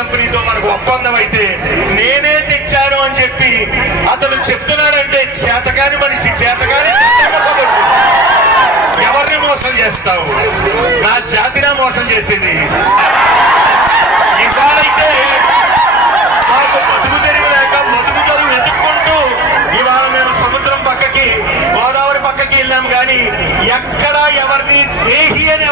కంపెనీతో మనకు ఒప్పందం అయితే నేనే తెచ్చాను అని చెప్పి అతను చెప్తున్నాడంటే చేతకాని మనిషి, చేతకాని ఎవరిని మోసం చేస్తావు? నా జాతినా మోసం చేసేది. ఇవాళైతే మాకు బతుకు తెరువు లేక బతుకు తెరువు వెతుక్కుంటూ ఇవాళ మేము సముద్రం పక్కకి, గోదావరి పక్కకి వెళ్ళాం. కానీ ఎక్కడా ఎవరిని దేహి అని